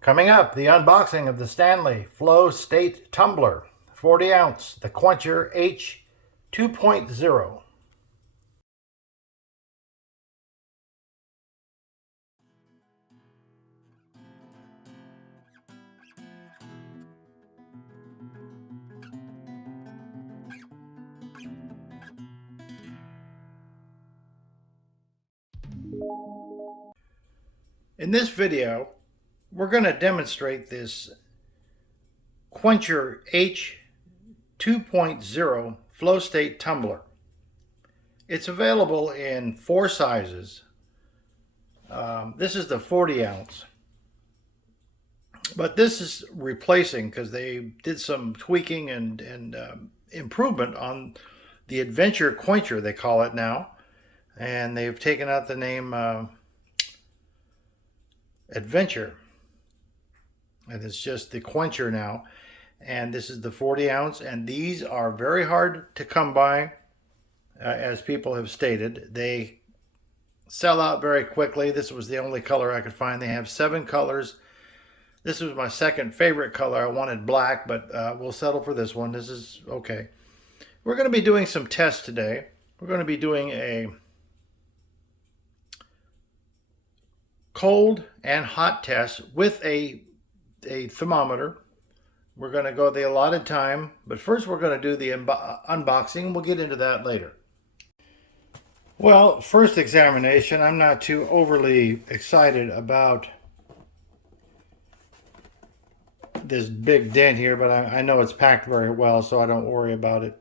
Coming up, the unboxing of the Stanley Flowstate Tumbler, 40 ounce, the Quencher H 2.0. In this video, we're going to demonstrate this Quencher H 2.0 Flowstate Tumbler. It's available in 4 sizes. This is the 40 ounce. But this is replacing, because they did some tweaking and improvement on the Adventure Quencher, they call it now. And they've taken out the name Adventure. And it's just the Quencher now. And this is the 40 ounce. And these are very hard to come by, as people have stated. They sell out very quickly. This was the only color I could find. They have 7 colors. This was my second favorite color. I wanted black, but we'll settle for this one. This is okay. We're going to be doing some tests today. We're going to be doing a cold and hot test with a thermometer. We're going to go the allotted time, but first we're going to do the unboxing. We'll get into that later. Well, first examination, I'm not too overly excited about this big dent here, but I know it's packed very well, so I don't worry about it.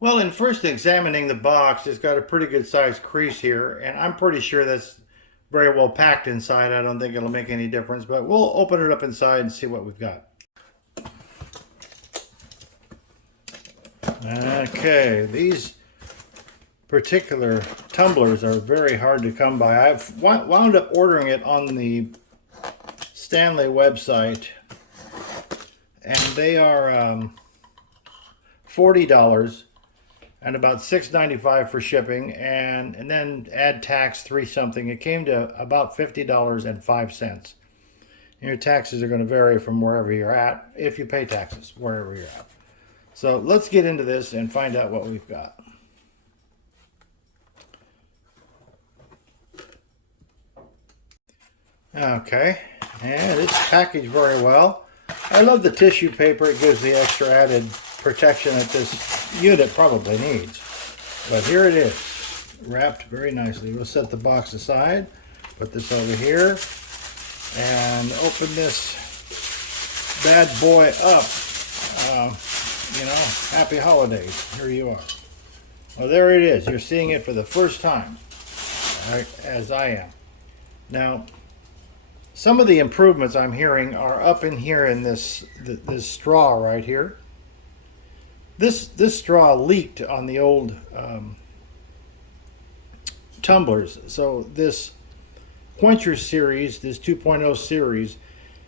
Well, in first examining the box, it's got a pretty good sized crease here, and I'm pretty sure that's very well packed inside. I don't think it'll make any difference, but we'll open it up inside and see what we've got. Okay, these particular tumblers are very hard to come by. I've wound up ordering it on the Stanley website, and they are $40 and about $6.95 for shipping, and then add tax, 3 something. It came to about $50.05. And your taxes are going to vary from wherever you're at, if you pay taxes wherever you're at. So let's get into this and find out what we've got. Okay, and it's packaged very well. I love the tissue paper. It gives the extra added protection that this unit probably needs. But here it is, wrapped very nicely. We'll set the box aside, put this over here, and open this bad boy up. Happy holidays. Here you are. Well, there it is. You're seeing it for the first time, as I am. Now, some of the improvements I'm hearing are up in here in this straw right here. This straw leaked on the old tumblers. So this Quencher series, this 2.0 series,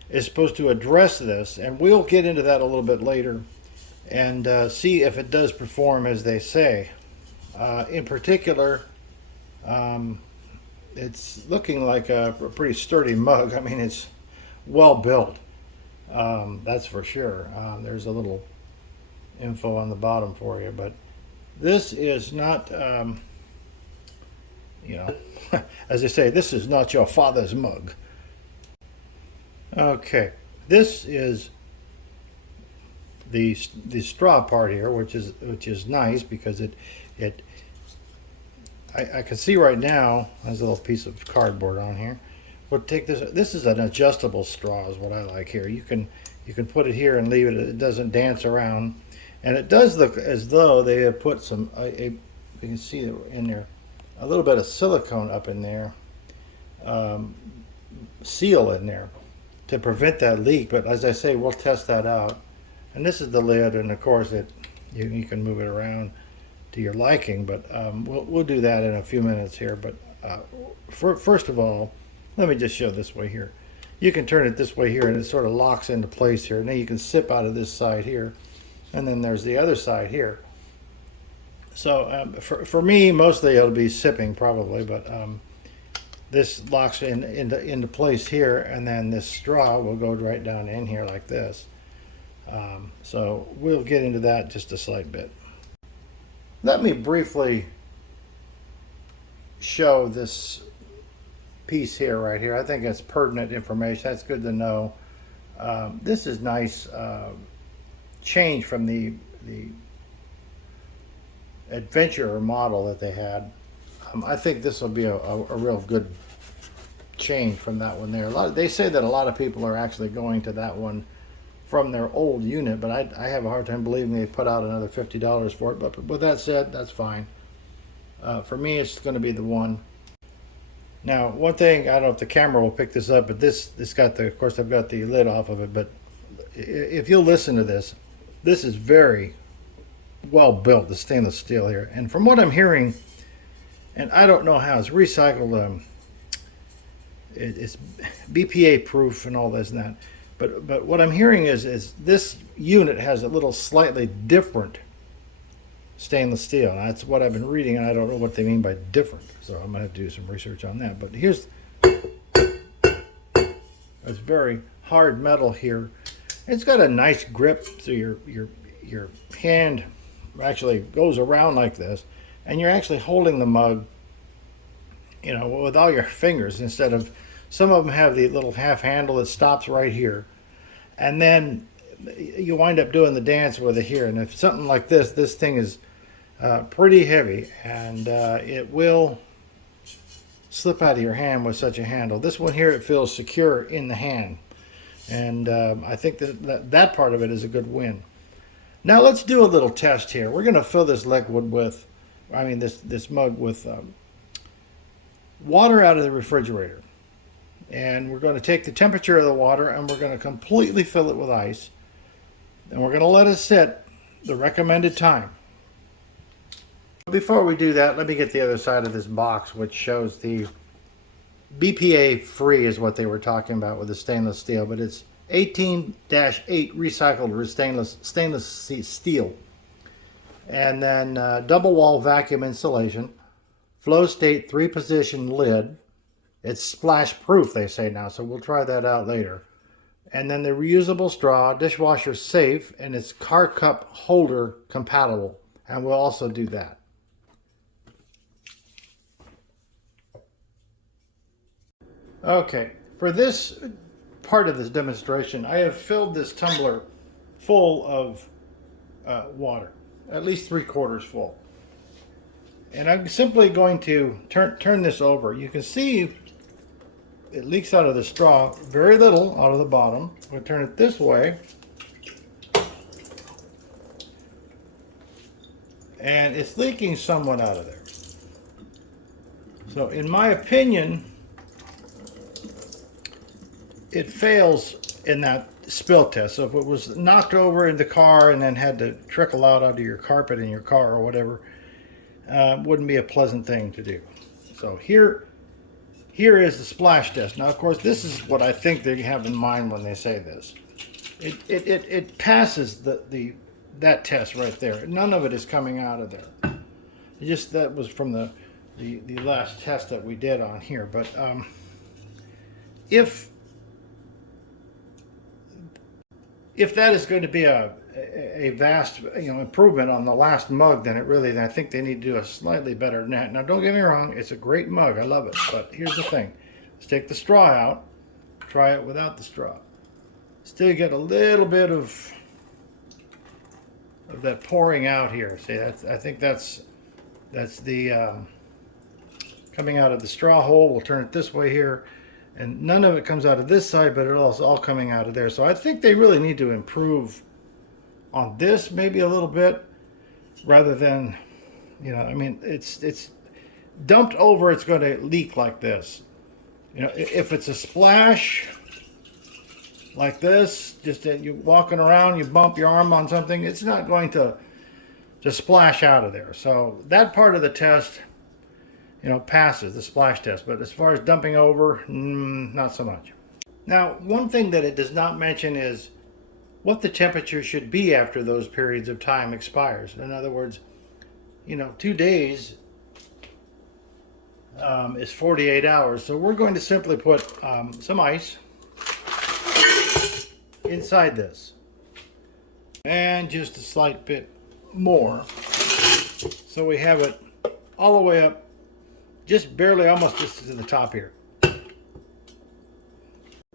is supposed to address this, and we'll get into that a little bit later and see if it does perform as they say. In particular, it's looking like a pretty sturdy mug. I mean, it's well built, that's for sure. There's a little info on the bottom for you, but this is not, as I say, this is not your father's mug. Okay, this is the straw part here, which is nice, because I can see right now there's a little piece of cardboard on here. We'll take this. This is an adjustable straw, is what I like here. You can put it here and leave it. It doesn't dance around, and it does look as though they have put some. You can see in there a little bit of silicone up in there, seal in there to prevent that leak. But as I say, we'll test that out. And this is the lid, and of course you can move it around to your liking, but we'll do that in a few minutes here. But first of all, let me just show this way here. You can turn it this way here, and it sort of locks into place here. Now you can sip out of this side here, and then there's the other side here. So for me, mostly it'll be sipping probably, but this locks into place here, and then this straw will go right down in here like this. So we'll get into that just a slight bit. Let me briefly show this piece here, right here. I think it's pertinent information. That's good to know. This is nice change from the adventure model that they had. I think this will be a real good change from that one there. They say that a lot of people are actually going to that one from their old unit, but I have a hard time believing they put out another $50 for it. But with that said, that's fine. For me, it's going to be the one. Now, one thing, I don't know if the camera will pick this up, but this got the, of course, I've got the lid off of it, but if you'll listen to this, this is very well built, the stainless steel here. And from what I'm hearing, and I don't know how, it's recycled, it's BPA proof and all this and that. But what I'm hearing is this unit has a little slightly different stainless steel. That's what I've been reading, and I don't know what they mean by different. So I'm going to have to do some research on that. But here's, it's very hard metal here. It's got a nice grip, so your hand actually goes around like this, and you're actually holding the mug, you know, with all your fingers instead of, some of them have the little half handle that stops right here, and then you wind up doing the dance with it here. And if something like this thing is pretty heavy, and it will slip out of your hand with such a handle. This one here, it feels secure in the hand, and I think that part of it is a good win. Now let's do a little test here. We're going to fill this liquid with, I mean this mug with water out of the refrigerator. And we're going to take the temperature of the water and we're going to completely fill it with ice. And we're going to let it sit the recommended time. Before we do that, let me get the other side of this box, which shows the BPA free is what they were talking about with the stainless steel, but it's 18-8 recycled stainless steel. And then double wall vacuum insulation, Flowstate 3-position lid. It's splash proof, they say now, so we'll try that out later. And then the reusable straw, dishwasher safe, and it's car cup holder compatible. And we'll also do that. Okay, for this part of this demonstration, I have filled this tumbler full of water, at least 3/4 full. And I'm simply going to turn this over. You can see it leaks out of the straw, very little out of the bottom. We'll turn it this way. And it's leaking somewhat out of there. So in my opinion, it fails in that spill test. So if it was knocked over in the car and then had to trickle out onto your carpet in your car or whatever, wouldn't be a pleasant thing to do. So here is the splash test. Now, of course, this is what I think they have in mind when they say this. It passes that test right there. None of it is coming out of there. That was from the last test that we did on here. But if that is going to be a vast improvement on the last mug, then I think they need to do a slightly better than that. Now, don't get me wrong, it's a great mug, I love it, but here's the thing. Let's take the straw out, try it without the straw. Still get a little bit of that pouring out here. See, I think that's the coming out of the straw hole. We'll turn it this way here. And none of it comes out of this side, but it's all coming out of there. So I think they really need to improve on this maybe a little bit, rather than, I mean, it's dumped over, it's going to leak like this. If it's a splash like this, just that you're walking around, you bump your arm on something, it's not going to splash out of there. So that part of the test, passes the splash test. But as far as dumping over, not so much. Now, one thing that it does not mention is what the temperature should be after those periods of time expires. In other words, you know, 2 days is 48 hours. So we're going to simply put some ice inside this. And just a slight bit more. So we have it all the way up, just barely, almost just to the top here.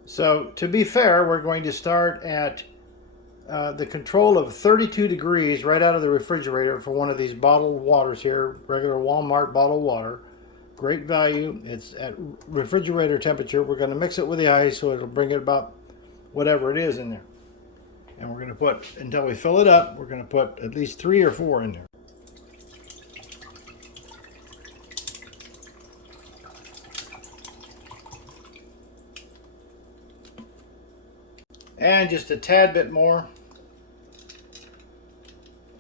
So to be fair, we're going to start at the control of 32 degrees right out of the refrigerator for one of these bottled waters here, regular Walmart bottled water. Great value. It's at refrigerator temperature. We're going to mix it with the ice so it'll bring it about whatever it is in there. And we're going to put, until we fill it up, we're going to put at least 3 or 4 in there. And just a tad bit more.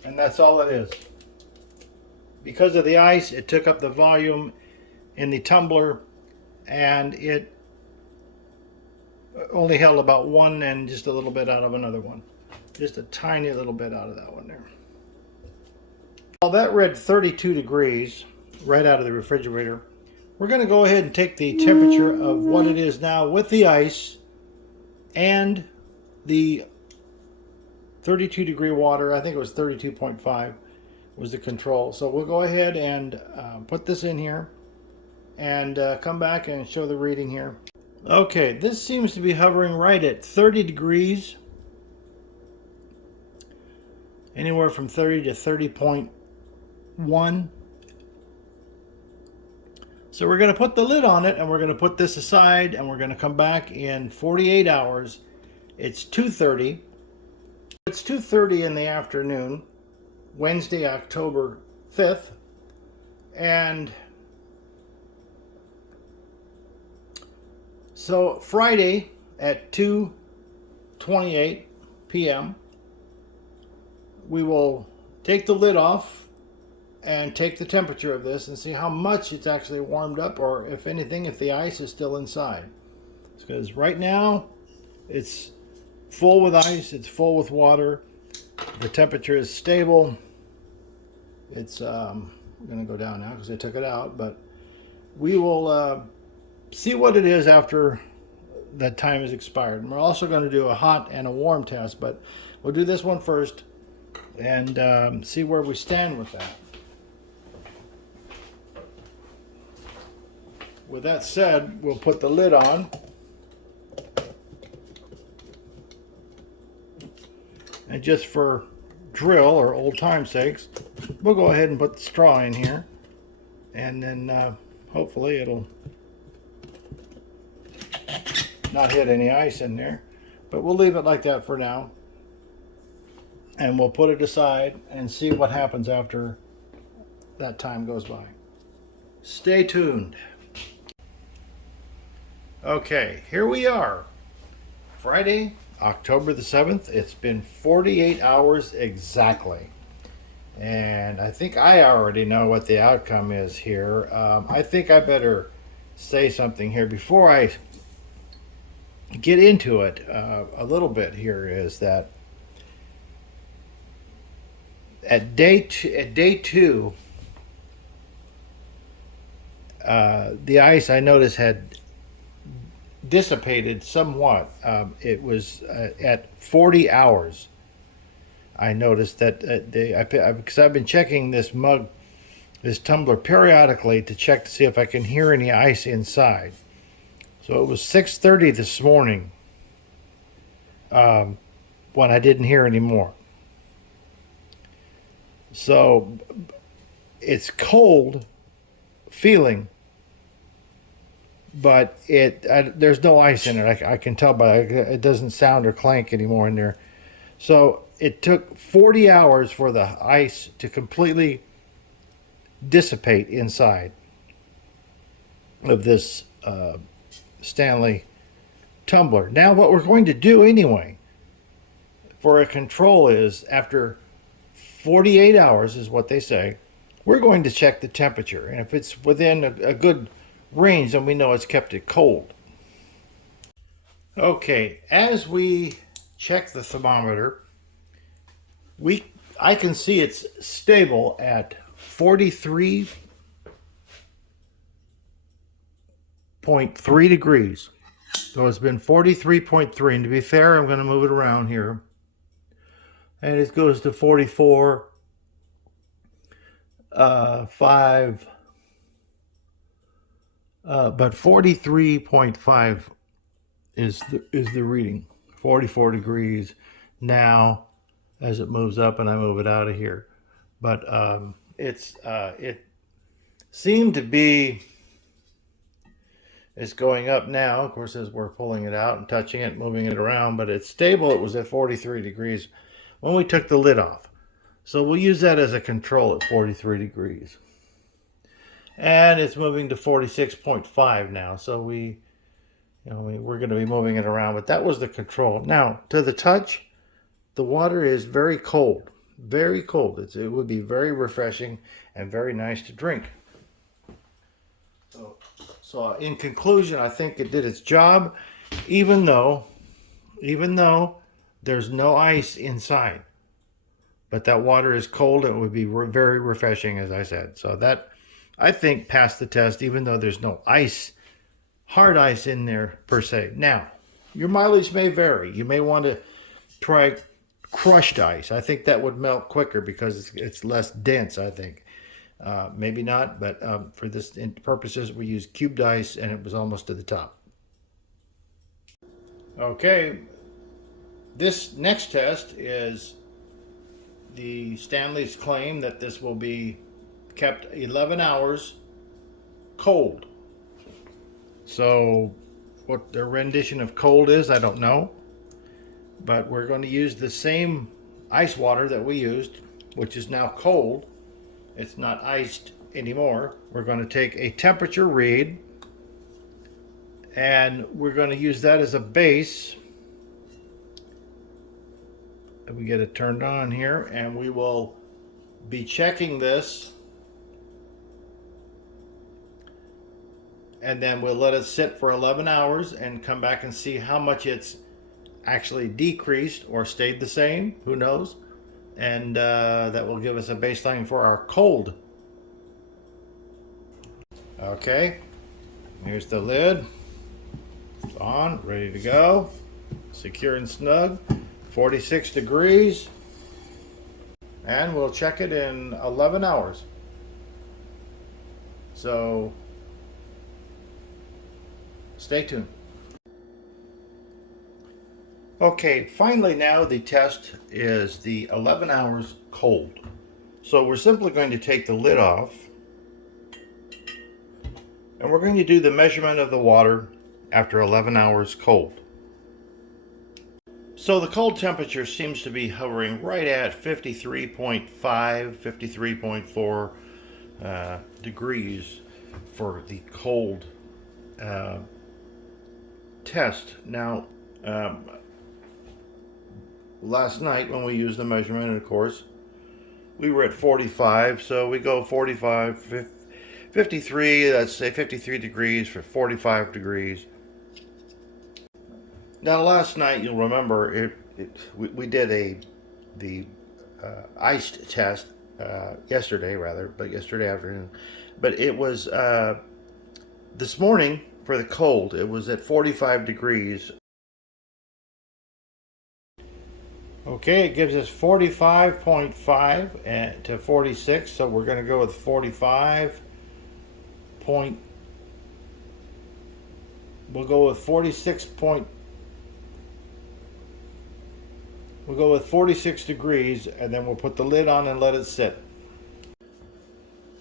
And that's all it is. Because of the ice, it took up the volume in the tumbler, and it only held about one and just a little bit out of another one. Just a tiny little bit out of that one there. Well, that read 32 degrees right out of the refrigerator. We're going to go ahead and take the temperature of what it is now with the ice and the 32 degree water. I think it was 32.5 was the control. So we'll go ahead and put this in here and come back and show the reading here. Okay, this seems to be hovering right at 30 degrees. Anywhere from 30 to 30.1. So we're going to put the lid on it, and we're going to put this aside, and we're going to come back in 48 hours. It's 2:30. It's 2:30 in the afternoon, Wednesday, October 5th. And so Friday at 2:28 p.m., we will take the lid off and take the temperature of this and see how much it's actually warmed up, or if anything, if the ice is still inside. Because right now it's full with ice, it's full with water, the temperature is stable. It's I'm going to go down now because I took it out, but we will see what it is after that time is expired. And we're also going to do a hot and a warm test, but we'll do this one first and see where we stand with that. With that said, we'll put the lid on. And just for drill or old time's sakes, we'll go ahead and put the straw in here. And then hopefully it'll not hit any ice in there. But we'll leave it like that for now. And we'll put it aside and see what happens after that time goes by. Stay tuned. Okay, here we are. Friday, October the 7th. It's been 48 hours exactly. And I think I already know what the outcome is here. I think I better say something here before I get into it a little bit here, is that at day two, the ice I noticed had dissipated somewhat. It was at 40 hours. I noticed that because I've been checking this tumbler periodically to check to see if I can hear any ice inside. So it was 6:30 this morning when I didn't hear any more. So it's cold feeling, but there's no ice in it. I can tell by it doesn't sound or clank anymore in there. So it took 40 hours for the ice to completely dissipate inside of this Stanley tumbler. Now what we're going to do anyway for a control is, after 48 hours is what they say, we're going to check the temperature. And if it's within a good range, then we know it's kept it cold. Okay, as we check the thermometer, I can see it's stable at 43.3 degrees. So it's been 43.3, and to be fair, I'm going to move it around here. And it goes to 44, 5, but 43.5 is the reading. 44 degrees now as it moves up and I move it out of here. But it seemed to be, it's going up now, of course, as we're pulling it out and touching it, moving it around, but it's stable. It was at 43 degrees when we took the lid off. So we'll use that as a control at 43 degrees. And it's moving to 46.5 now. So we're going to be moving it around, but that was the control. Now, to the touch, the water is very cold. Very cold. It would be very refreshing and very nice to drink. So in conclusion, I think it did its job, even though there's no ice inside. But that water is cold. It would be very refreshing, as I said. So that, I think, passed the test, even though there's no ice, hard ice in there per se. Now, your mileage may vary. You may want to try crushed ice. I think that would melt quicker because it's less dense, I think. Maybe not, but for this purposes, we used cubed ice, and it was almost to the top. Okay, this next test is the Stanley's claim that this will be kept 11 hours cold. So what their rendition of cold is, I don't know. But we're going to use the same ice water that we used, which is now cold. It's not iced anymore. We're going to take a temperature read, and we're going to use that as a base. We get it turned on here, and we will be checking this, and then we'll let it sit for 11 hours and come back and see how much it's actually decreased or stayed the same. Who knows? And that will give us a baseline for our cold. Okay, here's the lid. It's on, ready to go, secure and snug. 46 degrees, and we'll check it in 11 hours. So stay tuned. Okay, finally now the test is the 11 hours cold. So we're simply going to take the lid off, and we're going to do the measurement of the water after 11 hours cold. So the cold temperature seems to be hovering right at 53.5, 53.4 degrees for the cold test. Now, last night when we used the measurement, of course, we were at 45, so we go 45, 53, let's say 53 degrees for 45 degrees. Now, last night, you'll remember, we did the iced test yesterday afternoon. But it was this morning for the cold. It was at 45 degrees. Okay, it gives us 45.5 to 46, so we're going to go with 45. We'll go with 46. We'll go with 46 degrees, and then we'll put the lid on and let it sit.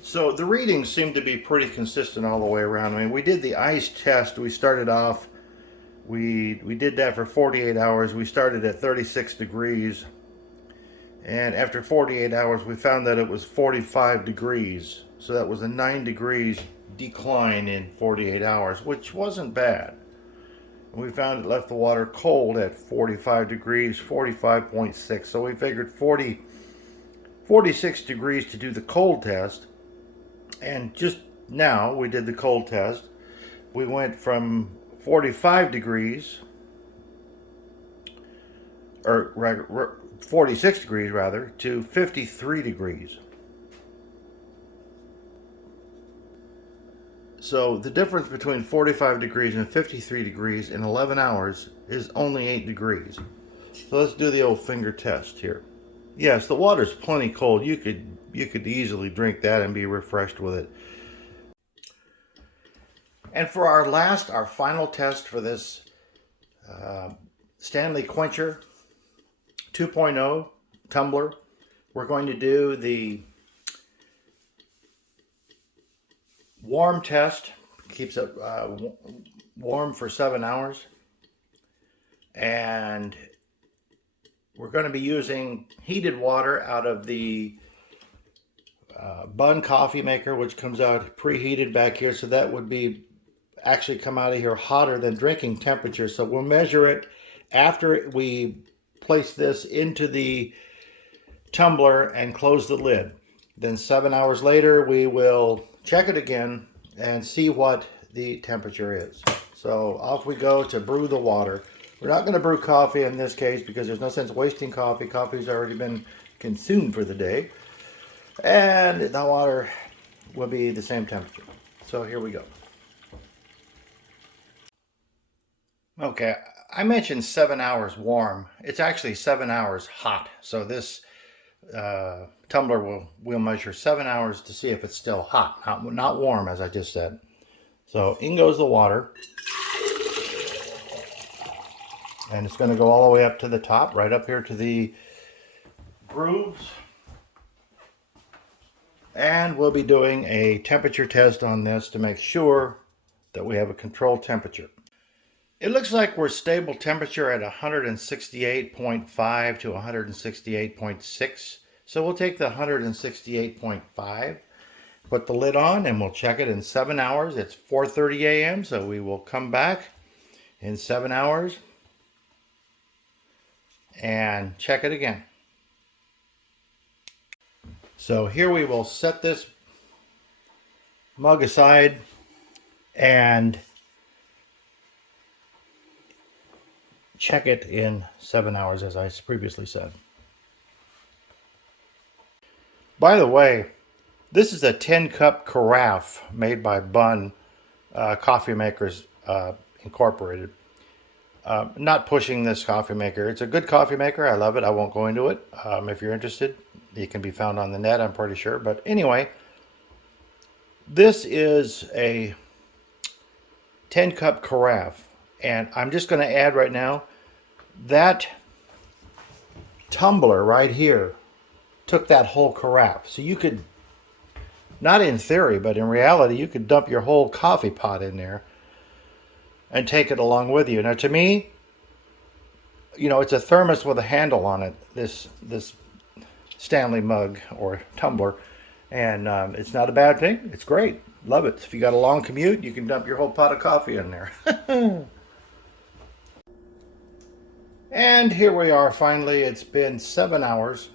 So the readings seem to be pretty consistent all the way around. I mean, we did the ice test. We started off, we did that for 48 hours. We started at 36 degrees. And after 48 hours, we found that it was 45 degrees. So that was a 9 degrees decline in 48 hours, which wasn't bad. We found it left the water cold at 45 degrees, 45.6. So we figured 46 degrees to do the cold test. And just now we did the cold test. We went from 45 degrees, or 46 degrees rather, to 53 degrees. So the difference between 45 degrees and 53 degrees in 11 hours is only 8 degrees. So let's do the old finger test here. Yes, the water's plenty cold. You could easily drink that and be refreshed with it. And for our final test for this Stanley Quencher 2.0 tumbler, we're going to do the warm test. Keeps it warm for 7 hours. And we're going to be using heated water out of the Bun coffee maker, which comes out preheated back here. So that would be actually come out of here hotter than drinking temperature. So we'll measure it after we place this into the tumbler and close the lid. Then 7 hours later, we will check it again and see what the temperature is. So off we go to brew the water. We're not going to brew coffee in this case because there's no sense wasting coffee. Coffee's already been consumed for the day. And the water will be the same temperature. So here we go. Okay, I mentioned 7 hours warm. It's actually 7 hours hot. So this tumbler will measure 7 hours to see if it's still hot, not warm as I just said. So in goes the water. And it's going to go all the way up to the top, right up here to the grooves. And we'll be doing a temperature test on this to make sure that we have a controlled temperature. It looks like we're stable temperature at 168.5 to 168.6. So we'll take the 168.5, put the lid on, and we'll check it in 7 hours. It's 4:30 a.m. So we will come back in 7 hours and check it again. So here we will set this mug aside and check it in 7 hours, as I previously said. By the way, this is a 10-cup carafe made by Bun Coffee Makers Incorporated. Not pushing this coffee maker. It's a good coffee maker. I love it. I won't go into it. If you're interested, it can be found on the net, I'm pretty sure. But anyway, this is a 10-cup carafe. And I'm just going to add right now, that tumbler right here took that whole carafe. So you could, not in theory, but in reality, you could dump your whole coffee pot in there and take it along with you. Now to me, you know, it's a thermos with a handle on it, this Stanley mug or tumbler. And it's not a bad thing. It's great. Love it. If you got a long commute, you can dump your whole pot of coffee in there. And here we are finally. It's been 7 hours.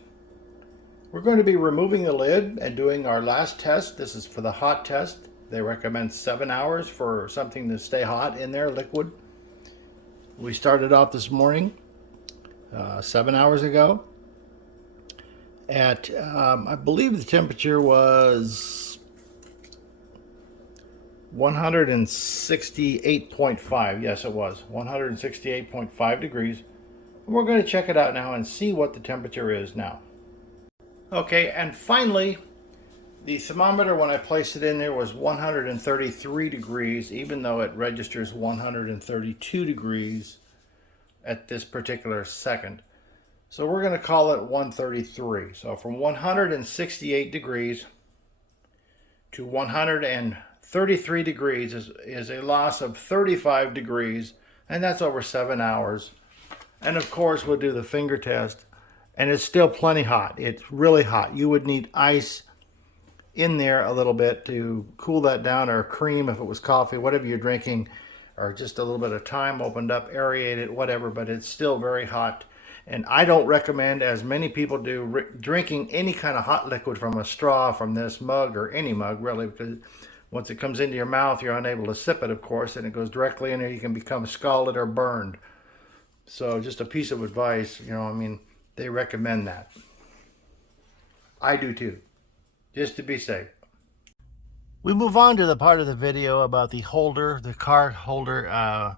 We're going to be removing the lid and doing our last test. This is for the hot test. They recommend 7 hours for something to stay hot in there, liquid. We started off this morning, 7 hours ago, at, I believe the temperature was 168.5. Yes, it was 168.5 degrees. And we're going to check it out now and see what the temperature is now. Okay, and finally, the thermometer, when I placed it in there, was 133 degrees, even though it registers 132 degrees at this particular second. So we're going to call it 133. So from 168 degrees to 133 degrees is a loss of 35 degrees, and that's over 7 hours. And of course, we'll do the finger test, and it's still plenty hot. It's really hot. You would need ice in there a little bit to cool that down, or cream if it was coffee, whatever you're drinking, or just a little bit of time opened up, aerated, whatever, but it's still very hot. And I don't recommend, as many people do, drinking any kind of hot liquid from a straw, from this mug, or any mug really, because once it comes into your mouth, you're unable to sip it, of course, and it goes directly in there. You can become scalded or burned. So just a piece of advice, you know, I mean, they recommend that. I do too, just to be safe. We move on to the part of the video about the holder, the car holder.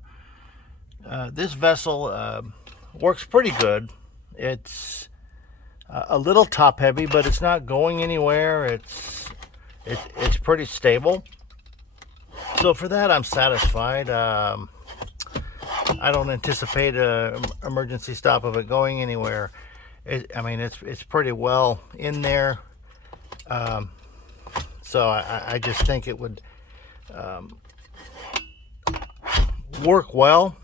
This vessel works pretty good. It's a little top heavy, but it's not going anywhere. It's pretty stable. So for that, I'm satisfied. I don't anticipate an emergency stop of it going anywhere. It's pretty well in there. So I just think it would work well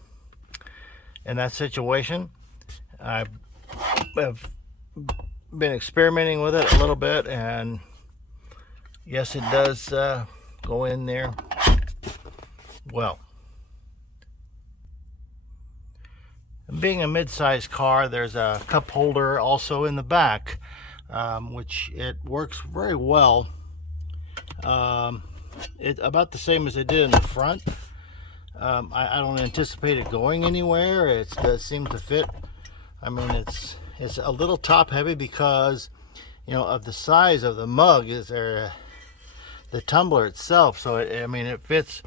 in that situation. I've been experimenting with it a little bit, and yes, it does go in there well. Being a mid-sized car, there's a cup holder also in the back, which it works very well. It's about the same as it did in the front. I don't anticipate it going anywhere. It does seem to fit. I mean, it's a little top heavy because, you know, of the size of the mug is there, the tumbler itself. So it fits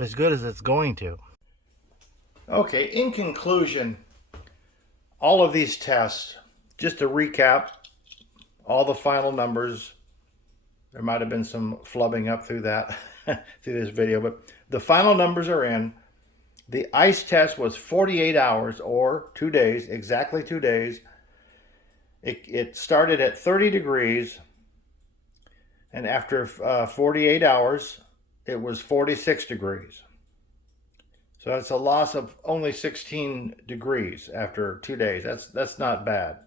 as good as it's going to. Okay, in conclusion, all of these tests, just to recap, all the final numbers. There might have been some flubbing up through that, through this video, but the final numbers are in. The ice test was 48 hours or 2 days, exactly 2 days. It started at 30 degrees, and after 48 hours, it was 46 degrees. So that's a loss of only 16 degrees after 2 days. That's not bad.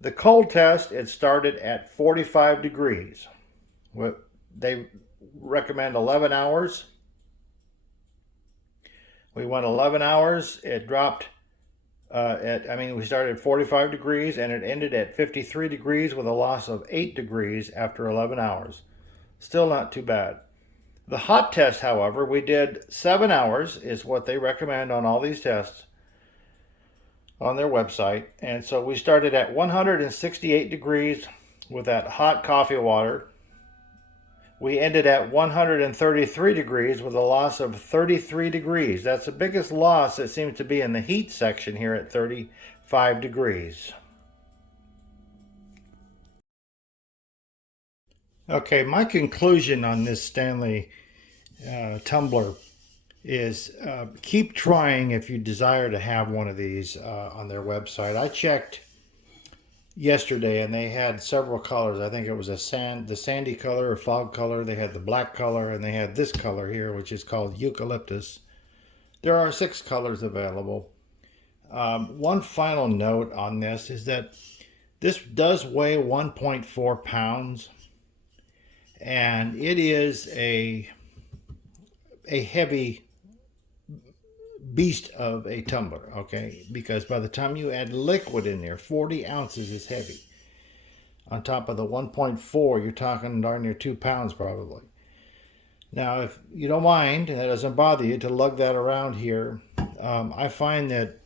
The cold test, it started at 45 degrees. They recommend 11 hours. We went 11 hours. It dropped we started at 45 degrees and it ended at 53 degrees with a loss of 8 degrees after 11 hours. Still not too bad. The hot test, however, we did 7 hours, is what they recommend on all these tests on their website. And so we started at 168 degrees with that hot coffee water. We ended at 133 degrees with a loss of 33 degrees. That's the biggest loss that seems to be in the heat section here at 35 degrees. Okay, my conclusion on this Stanley tumbler is keep trying if you desire to have one of these on their website. I checked yesterday and they had several colors. I think it was the sandy color or fog color. They had the black color and they had this color here, which is called eucalyptus. There are 6 colors available. One final note on this is that this does weigh 1.4 pounds, and it is a heavy beast of a tumbler, okay? Because by the time you add liquid in there, 40 ounces is heavy. On top of the 1.4, you're talking darn near 2 pounds probably. Now, if you don't mind, and that doesn't bother you to lug that around here, I find that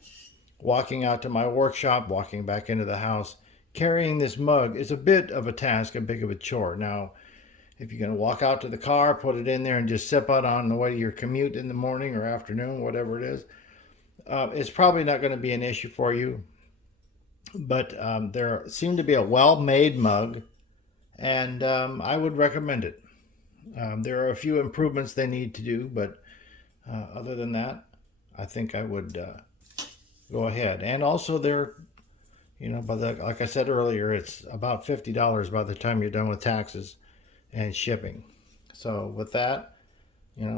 walking out to my workshop, walking back into the house, carrying this mug is a bit of a task, a bit of a chore. Now, if you're going to walk out to the car, put it in there and just sip out on the way to your commute in the morning or afternoon, whatever it is, it's probably not going to be an issue for you. But there seemed to be a well-made mug, and I would recommend it. There are a few improvements they need to do, but other than that, I think I would go ahead. And also they're, like I said earlier, it's about $50 by the time you're done with taxes and shipping. So with that,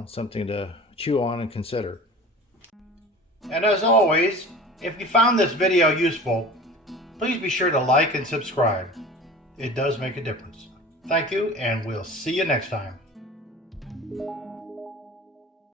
something to chew on and consider. And as always, if you found this video useful, please be sure to like and subscribe. It does make a difference. Thank you, and we'll see you next time.